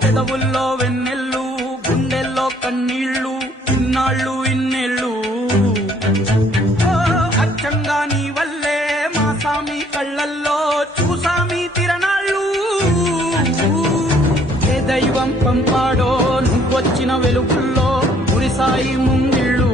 పెదవుల్లో వెన్నెల్లు గుండెల్లో కన్నీళ్లు ఇన్నాళ్ళు ఇన్నేళ్ళు అచ్చంగా నీ వల్లే మా సామి కళ్ళల్లో చూసామి తిరణాళ్ళు ఏ దైవం పంపాడో నువ్వొచ్చిన వెలుగుల్లో కురిసాయి ముంగిళ్ళు